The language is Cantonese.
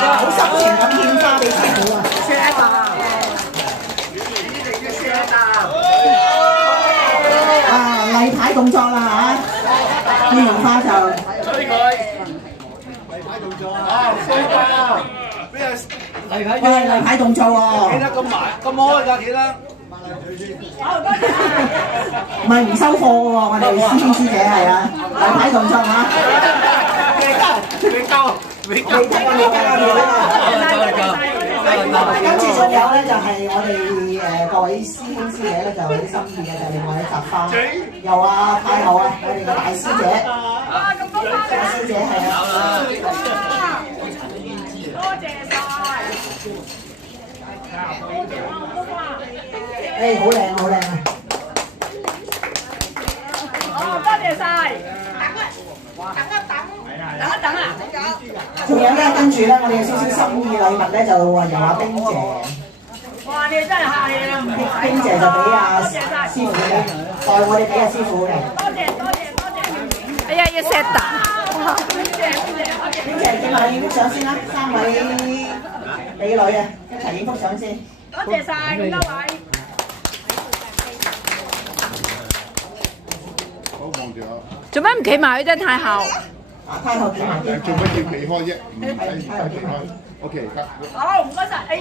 好心情咁獻花俾師傅啊！啊，例牌動作啦嚇，獻完花就吹佢。例牌動作啊！衰㗎！邊有例牌？喂，例牌動作喎，企得咁埋咁開㗎，企得。唔係唔收貨嘅喎，我哋師兄師姐係啊，例牌動作嚇。未夠。未得啊！跟住仲有咧，就係我哋各位師兄師姐咧，就有啲心意嘅，就另外一紮花，由阿太后啊，我哋嘅大師姐，大師姐係啊，多謝晒，誒好靚好靚啊！哦，多謝晒，等一等啊！仲有咧，跟住咧，我哋有少少心意禮物咧，就話由阿冰姐，哇！你真係客氣啦，唔該。冰姐就俾阿師傅嘅，代我哋俾阿師傅嘅。多謝。哎呀，要錫打。冰姐影埋影幅相先啦，三位美女啊，一齊影幅相先。多謝晒咁多位。好望住我。做咩唔企埋去啫？太后。太后企埋啲。做乜要避開啫？唔使避開。OK，得。好，唔該晒。